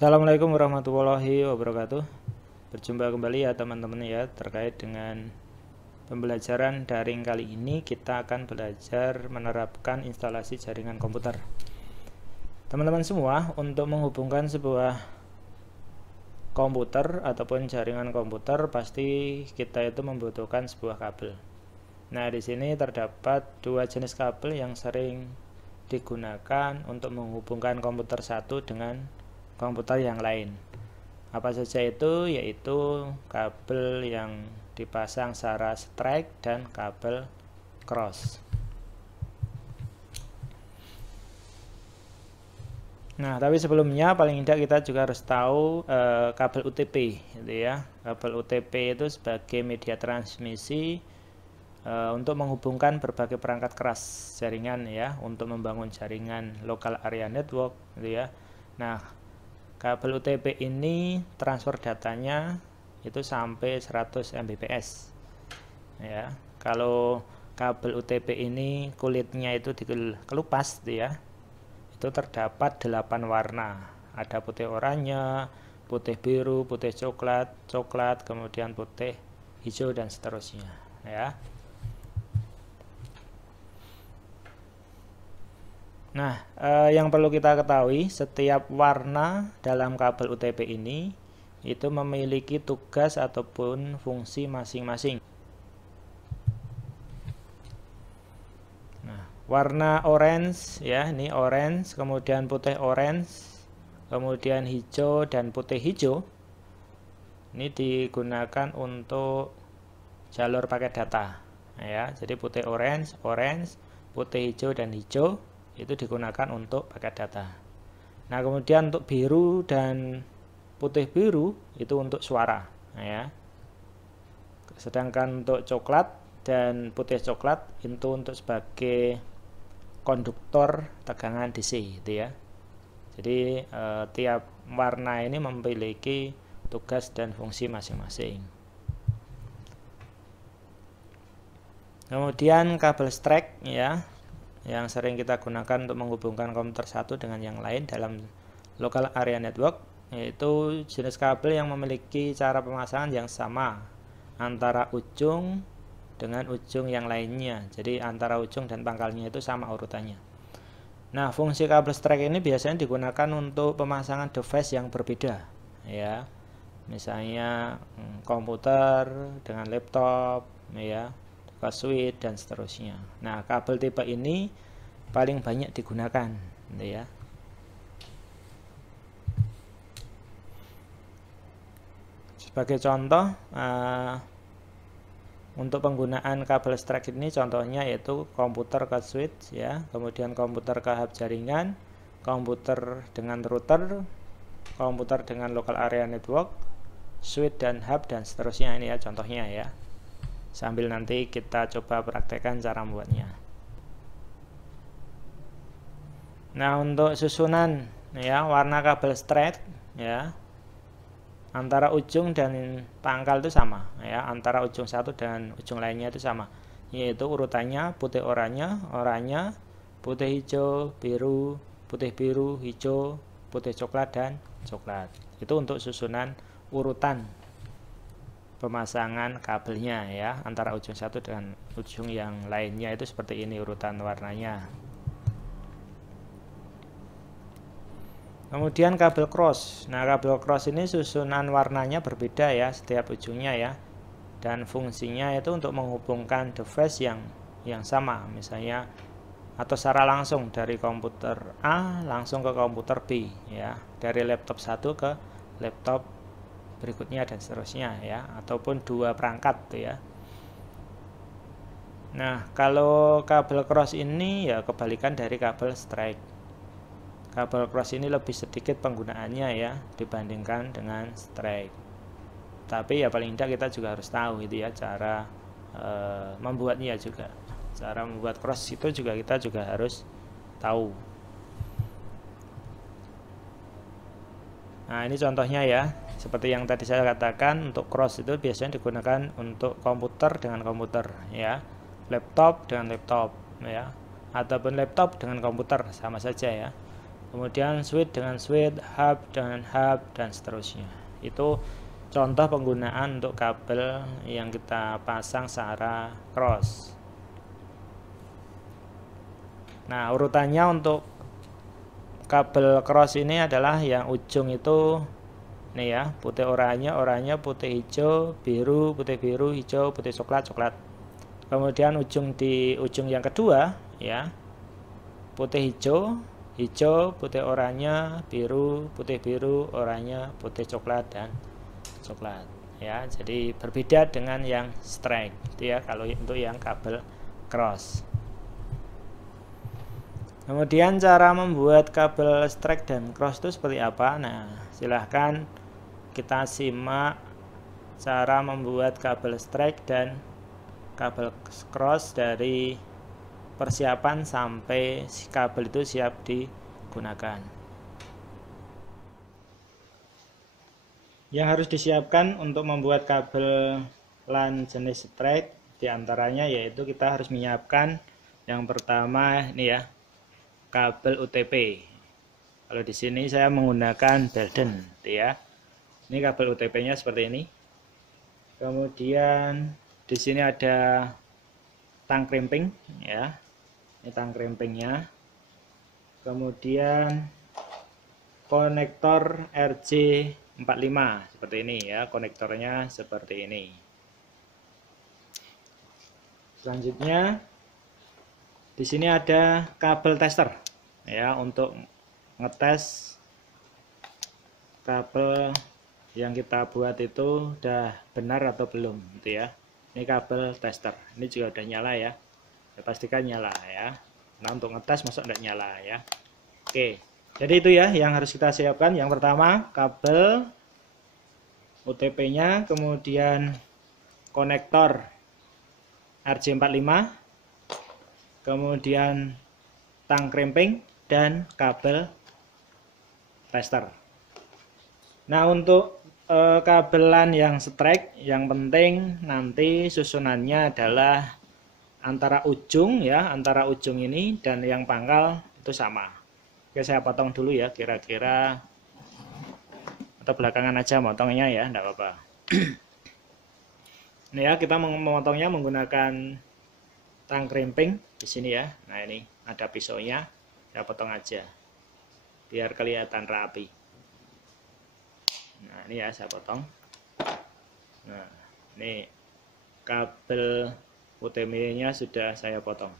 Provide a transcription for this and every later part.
Assalamualaikum warahmatullahi wabarakatuh. Berjumpa kembali ya teman-teman ya, terkait dengan pembelajaran daring kali ini kita akan belajar menerapkan instalasi jaringan komputer. Teman-teman semua, untuk menghubungkan sebuah komputer ataupun jaringan komputer pasti kita itu membutuhkan sebuah kabel. Nah, di sini terdapat dua jenis kabel yang sering digunakan untuk menghubungkan komputer satu dengan komputer yang lain. Apa saja itu? Yaitu kabel yang dipasang secara straight dan kabel cross. Nah, tapi sebelumnya paling tidak kita juga harus tahu kabel UTP, gitu ya. Kabel UTP itu sebagai media transmisi untuk menghubungkan berbagai perangkat keras jaringan ya, untuk membangun jaringan local area network, gitu ya. Nah, kabel UTP ini transfer datanya itu sampai 100 Mbps ya. Kalau kabel UTP ini kulitnya itu dikelupas ya, itu terdapat 8 warna. Ada putih oranye, putih biru, putih coklat, kemudian putih hijau dan seterusnya ya. Nah, yang perlu kita ketahui, setiap warna dalam kabel UTP ini itu memiliki tugas ataupun fungsi masing-masing. Nah, warna orange ya, ini orange, kemudian putih orange, kemudian hijau dan putih hijau. Ini digunakan untuk jalur paket data ya. Jadi putih orange, putih hijau dan hijau itu digunakan untuk paket data. Nah, kemudian untuk biru dan putih biru itu untuk suara ya. Sedangkan untuk coklat dan putih coklat itu untuk sebagai konduktor tegangan DC gitu ya. Jadi tiap warna ini memiliki tugas dan fungsi masing-masing. Kemudian kabel straight ya, yang sering kita gunakan untuk menghubungkan komputer satu dengan yang lain dalam local area network, yaitu jenis kabel yang memiliki cara pemasangan yang sama antara ujung dengan ujung yang lainnya. Jadi antara ujung dan pangkalnya itu sama urutannya. Nah, fungsi kabel straight ini biasanya digunakan untuk pemasangan device yang berbeda ya. Misalnya komputer dengan laptop ya, ke switch dan seterusnya. Nah, kabel tipe ini paling banyak digunakan gitu ya. Sebagai contoh untuk penggunaan kabel straight ini contohnya yaitu komputer ke switch ya, kemudian komputer ke hub jaringan, komputer dengan router, komputer dengan local area network, switch dan hub dan seterusnya. Ini ya contohnya ya. Sambil nanti kita coba praktekkan cara membuatnya. Nah, untuk susunan ya, warna kabel straight ya, antara ujung dan pangkal itu sama ya, antara ujung satu dan ujung lainnya itu sama, yaitu urutannya putih oranye, putih hijau, biru, putih biru, hijau, putih coklat dan coklat. Itu untuk susunan urutan pemasangan kabelnya ya, antara ujung satu dengan ujung yang lainnya itu seperti ini urutan warnanya. Kemudian kabel cross. Nah, kabel cross ini susunan warnanya berbeda ya setiap ujungnya ya, dan fungsinya itu untuk menghubungkan device yang sama, misalnya atau secara langsung dari komputer A langsung ke komputer B ya, dari laptop satu ke laptop berikutnya dan seterusnya ya, ataupun dua perangkat ya. Nah, kalau kabel cross ini ya kebalikan dari kabel straight. Kabel cross ini lebih sedikit penggunaannya ya dibandingkan dengan straight. Tapi ya paling tidak kita juga harus tahu itu ya cara membuatnya juga. Cara membuat cross itu juga kita juga harus tahu. Nah, ini contohnya ya. Seperti yang tadi saya katakan, untuk cross itu biasanya digunakan untuk komputer dengan komputer ya, laptop dengan laptop ya, ataupun laptop dengan komputer sama saja ya. kemudian switch dengan switch, hub dengan hub, dan seterusnya. Itu contoh penggunaan untuk kabel yang kita pasang secara cross. Nah, urutannya untuk kabel cross ini adalah yang ujung itu nih ya, putih oranye, oranye, putih hijau, biru, putih biru, hijau, putih coklat, coklat. Kemudian di ujung yang kedua ya, putih hijau, hijau, putih oranye, biru, putih biru, oranye, putih coklat, dan coklat ya. Jadi berbeda dengan yang strike itu ya, kalau untuk yang kabel cross. Kemudian cara membuat kabel strike dan cross itu seperti apa? Nah, silahkan kita simak cara membuat kabel strike dan kabel cross dari persiapan sampai kabel itu siap digunakan. Yang harus disiapkan untuk membuat kabel LAN jenis strike diantaranya yaitu kita harus menyiapkan yang pertama ini ya, kabel UTP. Kalau di sini saya menggunakan Belden, ya. Ini kabel UTP-nya seperti ini. Kemudian di sini ada tang krimping, ya. Ini tang krimpingnya. Kemudian konektor RJ45 seperti ini ya, konektornya seperti ini. Selanjutnya di sini ada kabel tester ya, untuk ngetes kabel yang kita buat itu udah benar atau belum gitu ya. Ini kabel tester, ini juga udah nyala ya, pastikan nyala ya. Nah, untuk ngetes masuk enggak nyala ya. Oke, jadi itu ya yang harus kita siapkan. Yang pertama kabel UTP-nya, kemudian konektor RJ45, kemudian tang krimping, dan kabel tester. Nah, untuk kabelan yang strike, yang penting nanti susunannya adalah antara ujung ya, antara ujung ini dan yang pangkal itu sama. Oke, saya potong dulu ya, kira-kira atau belakangan aja motongnya ya, enggak apa-apa. Ini ya, kita memotongnya menggunakan tang krimping di sini ya. Nah, ini ada pisaunya, saya potong aja biar kelihatan rapi. Nah, ini ya saya potong. Nah, ini kabel UTP-nya sudah saya potong.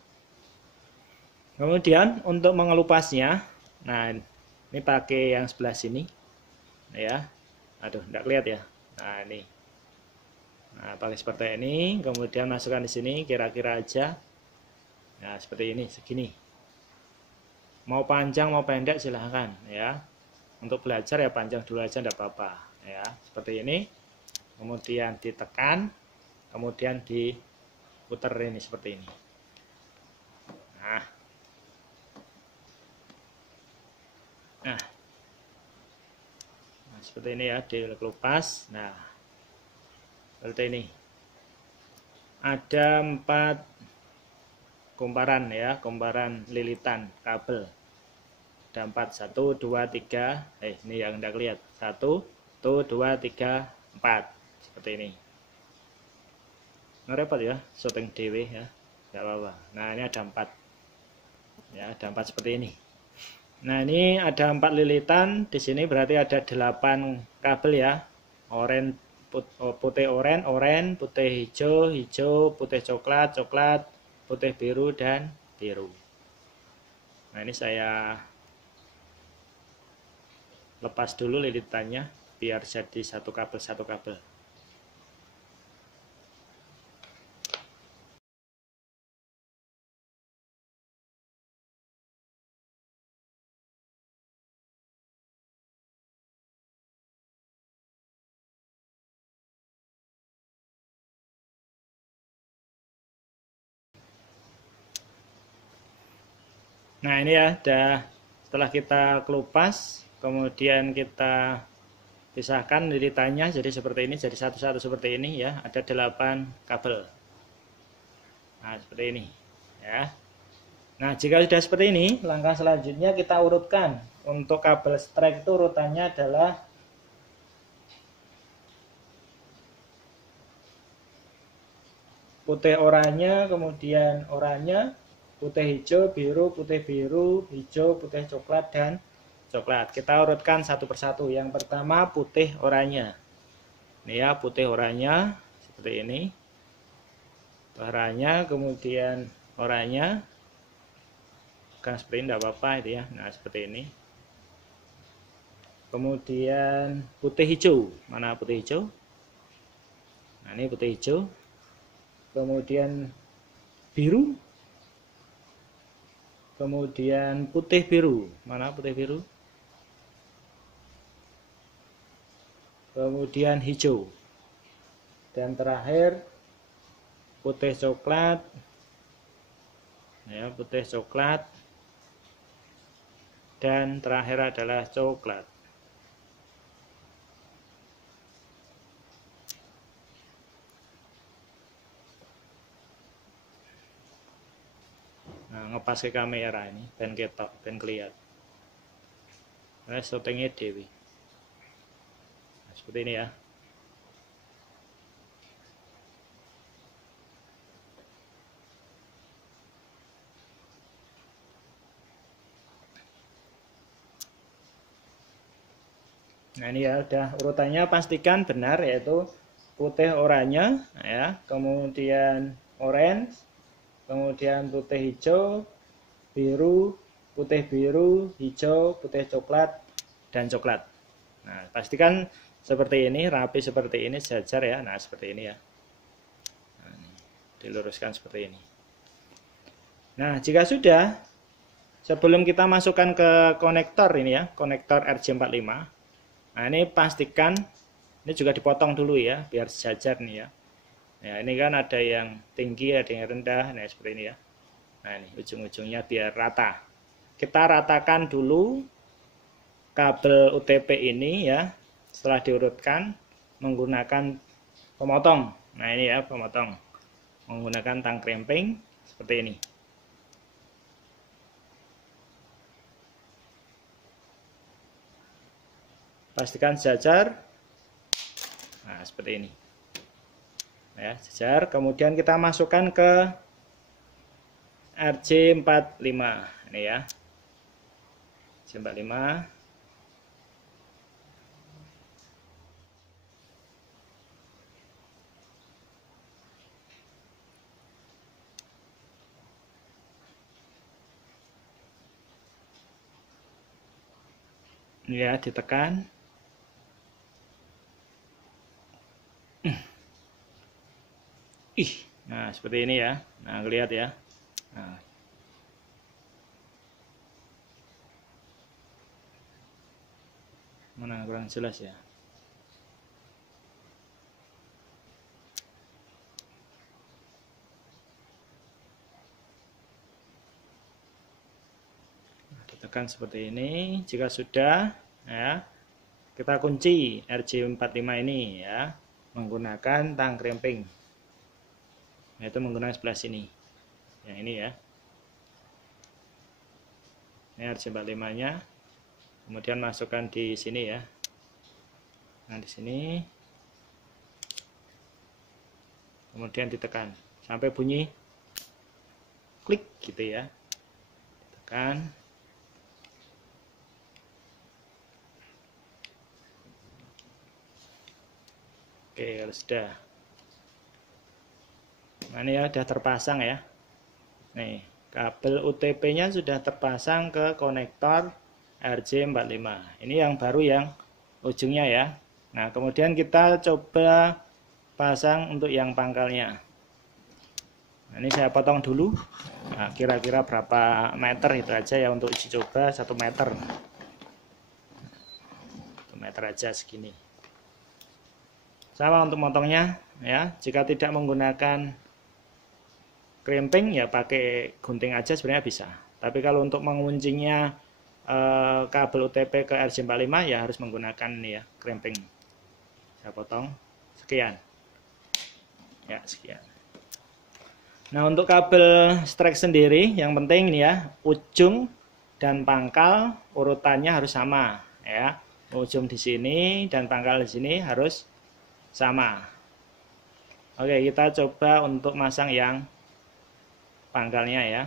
Kemudian untuk mengelupasnya, nah ini pakai yang sebelah sini ya. Aduh, enggak kelihatan ya. Nah, ini. Nah, pakai seperti ini, kemudian masukkan di sini kira-kira aja. Nah, seperti ini, segini. Mau panjang mau pendek silahkan ya. Untuk belajar ya panjang dulu aja enggak apa-apa ya. Seperti ini. Kemudian ditekan, kemudian diputar ini seperti ini. Nah, seperti ini ya, dikelupas. Nah, seperti ini. Ada 4 kumparan ya, kumparan lilitan kabel. Ada 4, 1, 2, 3. Ini yang enggak lihat. 1, 2, 3, 4. Seperti ini. Ngerepot ya, syuting dewe ya. Enggak apa-apa. Nah, ini ada 4. Ya, ada 4 seperti ini. Nah, ini ada 4 lilitan. Di sini berarti ada 8 kabel ya. Putih oranye, putih hijau, hijau, putih coklat, coklat, putih biru, dan biru. Nah, ini saya lepas dulu lilitannya biar jadi satu kabel. Nah, ini ya, setelah kita kelupas, kemudian kita pisahkan lilitannya jadi seperti ini, jadi satu-satu seperti ini ya. Ada 8 kabel. Nah, seperti ini ya. Nah, jika sudah seperti ini, langkah selanjutnya kita urutkan untuk kabel strike itu urutannya adalah putih oranye, kemudian oranye, putih hijau, biru, hijau, putih coklat, dan coklat. Kita urutkan satu persatu. Yang pertama putih oranye. Ini ya, putih oranye seperti ini. Oranye, kemudian oranye. Bukan seperti ini, tidak apa-apa itu ya. Nah, seperti ini. Kemudian putih hijau. Mana putih hijau? Nah, ini putih hijau. Kemudian biru, kemudian putih biru. Mana putih biru? Kemudian hijau, dan terakhir putih coklat. Ya, putih coklat, dan terakhir adalah coklat. Nah, ngepas ke kamera ini ben ketok, ben kelihat. Nah, syutingnya dewi. Nah, seperti ini ya. Nah, ini ya udah urutannya, pastikan benar, yaitu putih oranye ya, kemudian orange, kemudian putih hijau, biru, putih biru, hijau, putih coklat, dan coklat. Nah, pastikan seperti ini, rapi seperti ini, sejajar ya. Nah, seperti ini ya. Nah, ini, diluruskan seperti ini. Nah, jika sudah, sebelum kita masukkan ke konektor ini ya, konektor RJ45. Nah, ini pastikan ini juga dipotong dulu ya, biar sejajar nih ya. Nah, ini kan ada yang tinggi, ada yang rendah. Nah, seperti ini ya. Nah, ini ujung-ujungnya biar rata. Kita ratakan dulu kabel UTP ini ya. Setelah diurutkan menggunakan pemotong. Nah, ini ya, pemotong. Menggunakan tang kremping seperti ini. Pastikan sejajar. Nah, seperti ini. Ya, sejajar. Kemudian kita masukkan ke RJ45 ini ya. RJ45. Ini ya, ditekan. Nah, seperti ini ya. Nah, lihat ya. Nah, mana kurang jelas ya. Nah, ditekan seperti ini. Jika sudah ya, kita kunci RJ45 ini ya menggunakan tang kremping. Yaitu menggunakan sebelah sini. Yang ini ya. Ini RJ45-nya. Kemudian masukkan di sini ya. Nah, di sini. Kemudian ditekan sampai bunyi klik gitu ya. Ditekan. Oke, kalau sudah. Nah, ini ya sudah terpasang ya. Nih, kabel UTP-nya sudah terpasang ke konektor RJ45. Ini yang baru yang ujungnya ya. Nah, kemudian kita coba pasang untuk yang pangkalnya. Nah, ini saya potong dulu. Nah, kira-kira berapa meter itu aja ya untuk uji coba, 1 meter. 1 meter aja segini. Sama untuk motongnya ya. Jika tidak menggunakan kremping ya pakai gunting aja sebenarnya bisa. Tapi kalau untuk menguncinya kabel UTP ke RJ45 ya harus menggunakan ini ya, kremping. Saya potong sekian. Ya, sekian. Nah, untuk kabel strike sendiri yang penting ini ya, ujung dan pangkal urutannya harus sama ya. Ujung di sini dan pangkal di sini harus sama. Oke, kita coba untuk masang yang pangkalnya ya.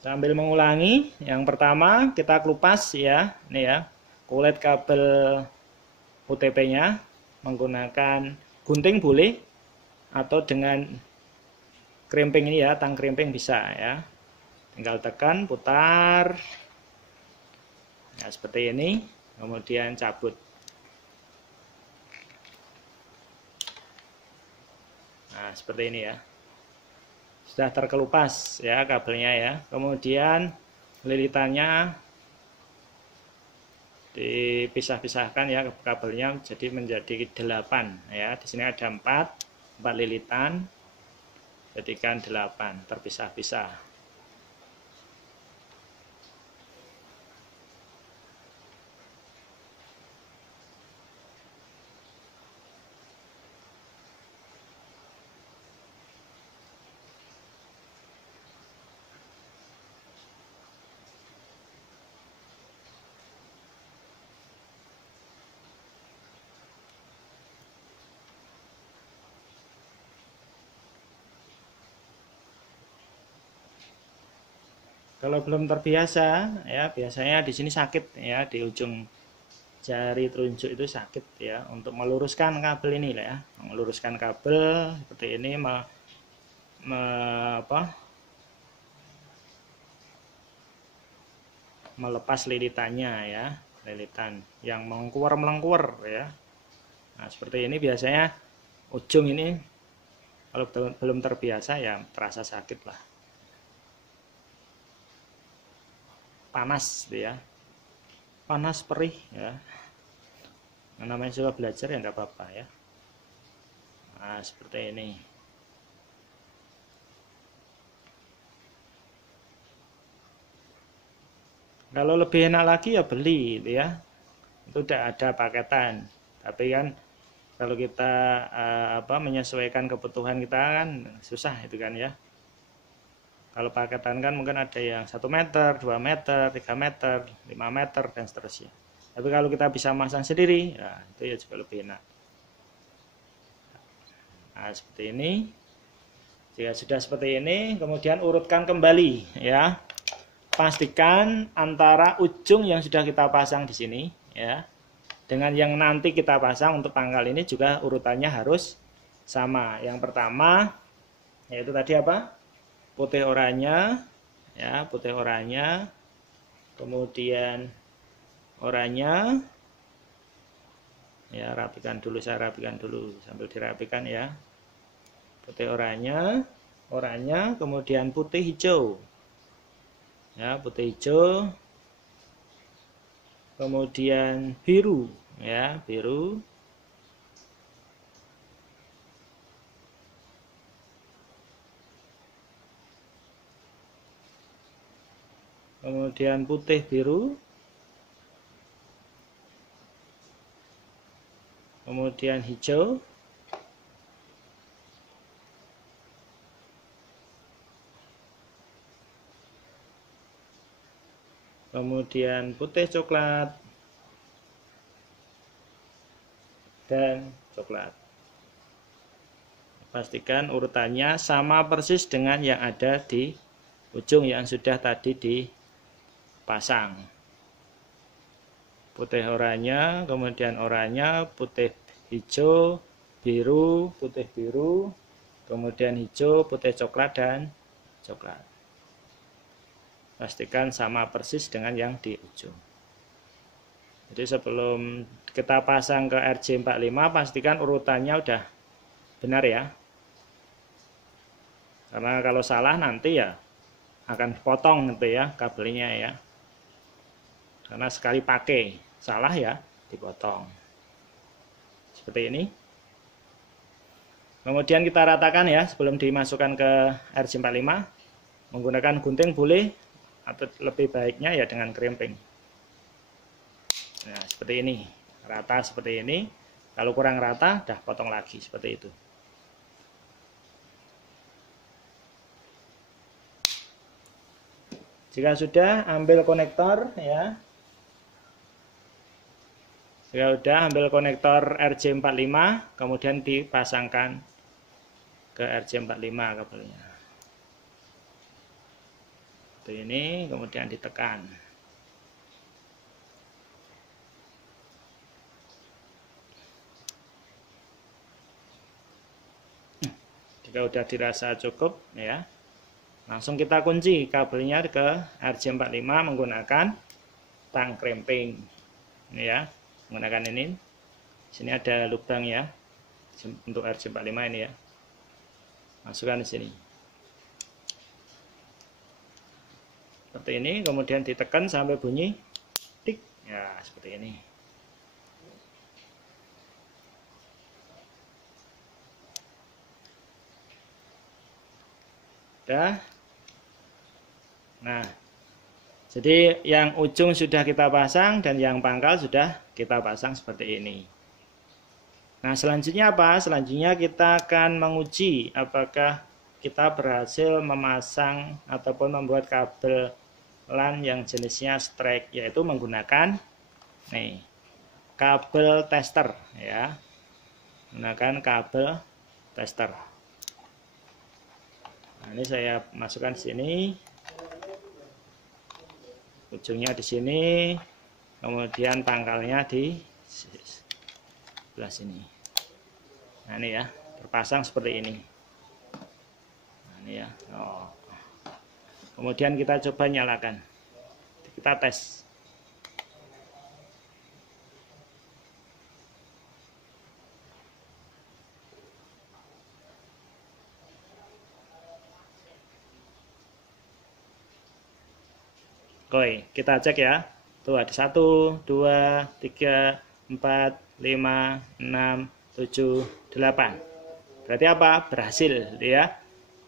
Sambil mengulangi, yang pertama kita kelupas ya, ini ya, kulit kabel UTP-nya menggunakan gunting boleh atau dengan krimping ini ya, tang krimping bisa ya. Tinggal tekan, putar. Nah, seperti ini, kemudian cabut. Nah, seperti ini ya. Sudah terkelupas ya kabelnya ya. Kemudian lilitannya dipisah-pisahkan ya kabelnya, jadi menjadi 8 ya. Di sini ada 4 lilitan, jadikan 8 terpisah-pisah. Kalau belum terbiasa ya, biasanya di sini sakit ya, di ujung jari telunjuk itu sakit ya, untuk meluruskan kabel ini lah ya, meluruskan kabel seperti ini, melepas lilitannya ya, lilitan yang melengkur ya. Nah, seperti ini biasanya ujung ini kalau belum terbiasa ya terasa sakit lah. Panas ya, panas perih ya. Nah, namanya juga belajar ya nggak apa-apa ya. Nah, seperti ini. Kalau lebih enak lagi ya beli gitu ya, itu udah ada paketan. Tapi kan kalau kita menyesuaikan kebutuhan kita kan susah itu kan ya. Kalau paketan kan mungkin ada yang 1 meter, 2 meter, 3 meter, 5 meter, dan seterusnya. Tapi kalau kita bisa masang sendiri, ya itu ya juga lebih enak. Nah, seperti ini. Jika sudah seperti ini, kemudian urutkan kembali ya. Pastikan antara ujung yang sudah kita pasang di sini ya, dengan yang nanti kita pasang untuk pangkal ini juga urutannya harus sama. Yang pertama yaitu tadi apa? Putih oranye ya, putih oranye, kemudian oranye ya, rapikan dulu, saya rapikan dulu sambil dirapikan ya. Putih oranye, kemudian putih hijau ya, putih hijau, kemudian biru ya, biru, kemudian putih biru, kemudian hijau, kemudian putih coklat, dan coklat. Pastikan urutannya sama persis dengan yang ada di ujung yang sudah tadi dipasang. Putih oranye, kemudian oranye, putih hijau, biru, putih biru, kemudian hijau, putih coklat, dan coklat. Pastikan sama persis dengan yang di ujung. Jadi sebelum kita pasang ke RJ45, pastikan urutannya udah benar ya. Karena kalau salah nanti ya akan potong gitu ya kabelnya ya. Karena sekali pakai salah ya dipotong. Seperti ini. Kemudian kita ratakan ya sebelum dimasukkan ke RJ45. Menggunakan gunting boleh, atau lebih baiknya ya dengan krimping. Nah, seperti ini. Rata seperti ini. Kalau kurang rata, dah potong lagi seperti itu. Jika sudah, ambil konektor ya. Jika sudah, ambil konektor RJ45, kemudian dipasangkan ke RJ45 kabelnya. Seperti ini, kemudian ditekan. Jika sudah dirasa cukup ya, langsung kita kunci kabelnya ke RJ45 menggunakan tang krimping. Ini ya, menggunakan ini. Sini ada lubang ya untuk RJ45 ini ya. Masukkan di sini. Seperti ini, kemudian ditekan sampai bunyi tik. Ya, seperti ini. Nah, jadi yang ujung sudah kita pasang dan yang pangkal sudah kita pasang seperti ini. Nah, selanjutnya apa? Selanjutnya kita akan menguji apakah kita berhasil memasang ataupun membuat kabel LAN yang jenisnya strike, yaitu menggunakan nih kabel tester ya. Menggunakan kabel tester. Nah, ini saya masukkan di sini, ujungnya di sini, kemudian pangkalnya di sebelah sini. Nah, ini ya, terpasang seperti ini. Nah, ini ya. Oh. Kemudian kita coba nyalakan, kita tes. Oke, kita cek ya. Tuh ada 1, 2, 3, 4, 5, 6, 7, 8. Berarti apa? Berhasil ya.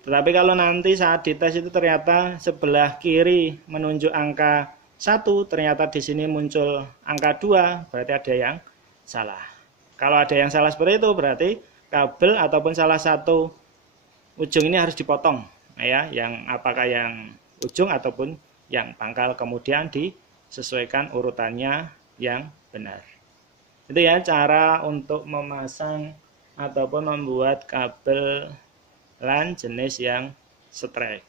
Tetapi kalau nanti saat dites itu ternyata sebelah kiri menunjuk angka 1, ternyata di sini muncul angka 2, berarti ada yang salah. Kalau ada yang salah seperti itu, berarti kabel ataupun salah satu ujung ini harus dipotong ya, yang apakah yang ujung ataupun yang pangkal, kemudian disesuaikan urutannya yang benar. Itu ya cara untuk memasang ataupun membuat kabel LAN jenis yang strike.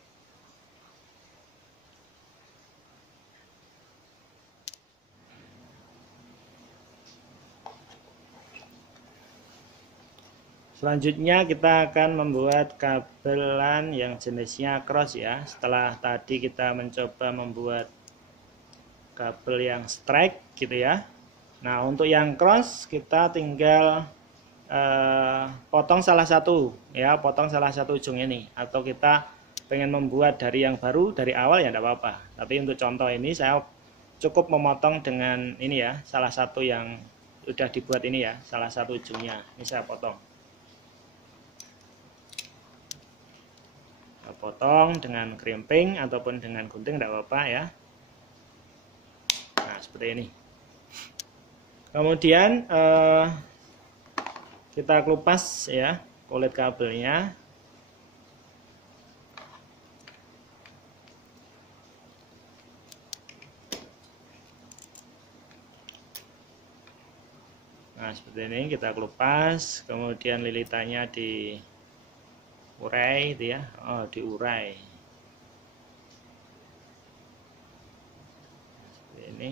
Selanjutnya kita akan membuat kabel LAN yang jenisnya cross ya. Setelah tadi kita mencoba membuat kabel yang strike gitu ya. Nah, untuk yang cross kita tinggal potong salah satu ya, potong salah satu ujung ini, atau kita pengen membuat dari yang baru dari awal ya tidak apa-apa. Tapi untuk contoh ini saya cukup memotong dengan ini ya, salah satu yang sudah dibuat ini ya, salah satu ujungnya ini saya potong. Potong dengan krimping ataupun dengan gunting tidak apa-apa ya. Nah, seperti ini. Kemudian kita kelupas ya kulit kabelnya. Nah, seperti ini kita kelupas, kemudian lilitannya di urai itu ya, diurai seperti ini.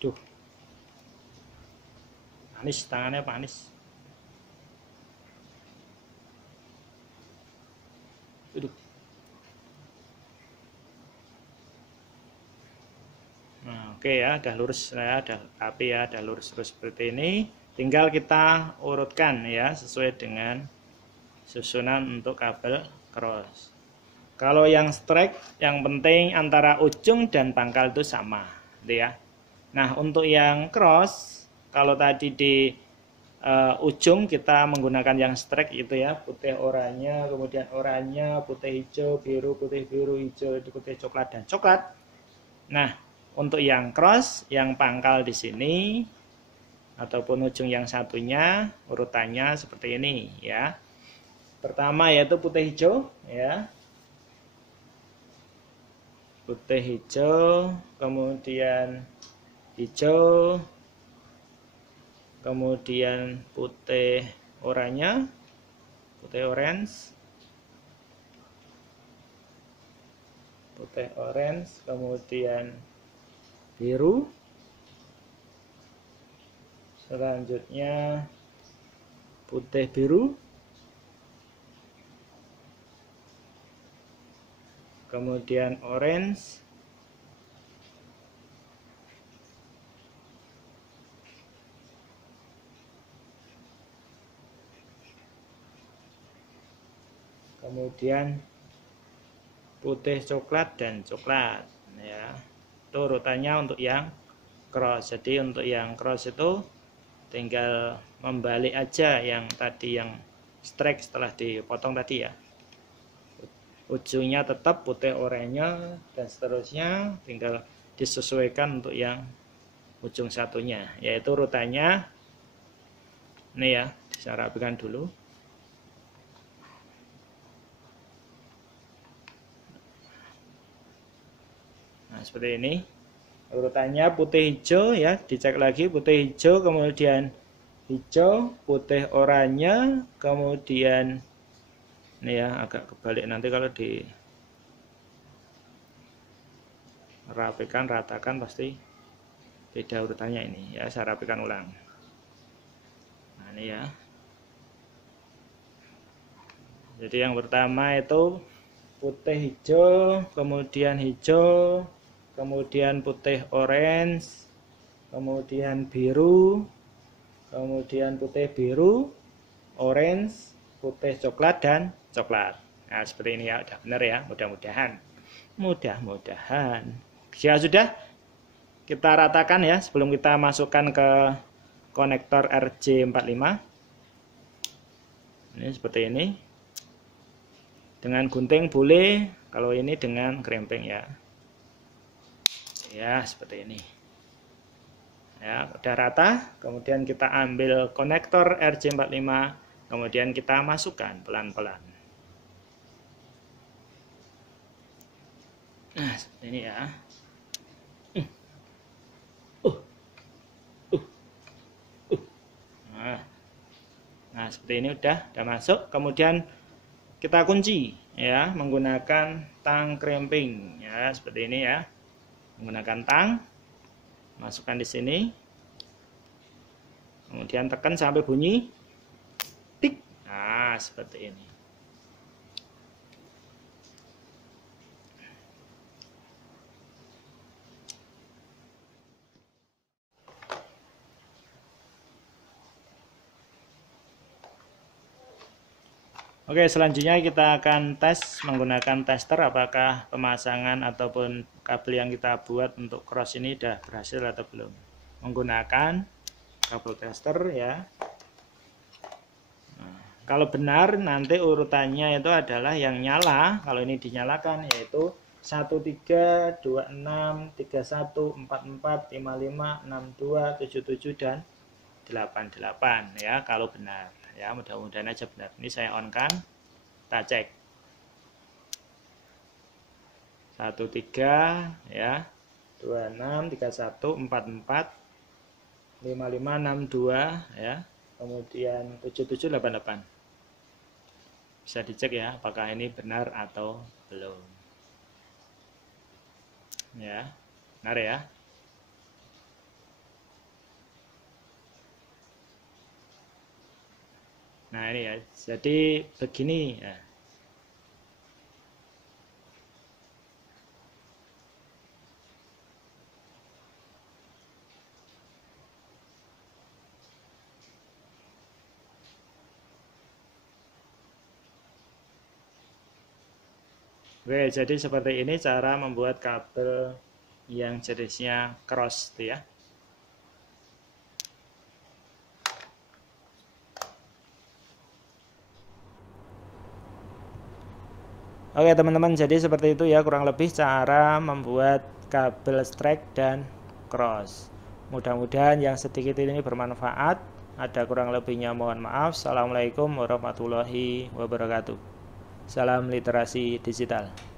Duh, panis, tangannya panis. Aduh. Nah, oke ya, udah lurus ya, udah rapi ya, udah lurus terus seperti ini. Tinggal kita urutkan ya sesuai dengan susunan untuk kabel cross. Kalau yang strike, yang penting antara ujung dan pangkal itu sama, gitu ya. Nah, untuk yang cross, kalau tadi di ujung kita menggunakan yang strike itu ya, putih oranye, kemudian oranye, putih hijau, biru, hijau, putih coklat dan coklat. Nah, untuk yang cross, yang pangkal di sini ataupun ujung yang satunya urutannya seperti ini ya. Pertama yaitu putih hijau ya. Putih hijau, kemudian hijau, kemudian putih oranye, putih orange, kemudian biru, selanjutnya putih biru, kemudian orange, kemudian putih coklat dan coklat ya. Itu urutannya untuk yang cross. Jadi untuk yang cross itu tinggal membalik aja yang tadi yang strike setelah dipotong tadi ya. Ujungnya tetap putih oranye dan seterusnya, tinggal disesuaikan untuk yang ujung satunya, yaitu urutannya ini ya, saya rapikan dulu. Nah, seperti ini urutannya, putih hijau ya, dicek lagi putih hijau, kemudian hijau, putih oranye, kemudian ini ya, agak kebalik nanti kalau di rapikan, ratakan pasti beda urutannya ini ya, saya rapikan ulang. Nah ini ya, jadi yang pertama itu putih hijau, kemudian putih orange, kemudian biru, kemudian putih biru, orange, putih coklat dan coklat. Nah seperti ini ya, udah benar ya, mudah-mudahan ya. Sudah, kita ratakan ya sebelum kita masukkan ke konektor RJ45. Ini seperti ini, dengan gunting boleh, kalau ini dengan krempeng ya. Ya seperti ini ya, udah rata. Kemudian kita ambil konektor RJ45, kemudian kita masukkan pelan-pelan. Nah seperti ini ya. Nah seperti ini udah masuk. Kemudian kita kunci ya menggunakan tang kremping ya, seperti ini ya. Menggunakan tang, masukkan di sini, kemudian tekan sampai bunyi tik. Nah seperti ini. Oke, selanjutnya kita akan tes menggunakan tester apakah pemasangan ataupun kabel yang kita buat untuk cross ini sudah berhasil atau belum. Menggunakan kabel tester ya. Nah, kalau benar nanti urutannya itu adalah yang nyala, kalau ini dinyalakan, yaitu 13, 26, 31, 44, 55, 62, 77 dan 88 ya, kalau benar. Ya, mudah-mudahan aja benar. Ini saya on kan, kita cek 13 ya, 26, 31, 44, 55, 62 ya, kemudian 77, 88. Bisa dicek ya apakah ini benar atau belum ya. Benar ya. Nah ini ya, jadi begini ya. Oke, jadi seperti ini cara membuat kabel yang jenisnya cross ya. Oke teman-teman, jadi seperti itu ya kurang lebih cara membuat kabel strike dan cross. Mudah-mudahan yang sedikit ini bermanfaat. Ada kurang lebihnya mohon maaf. Assalamualaikum warahmatullahi wabarakatuh. Salam literasi digital.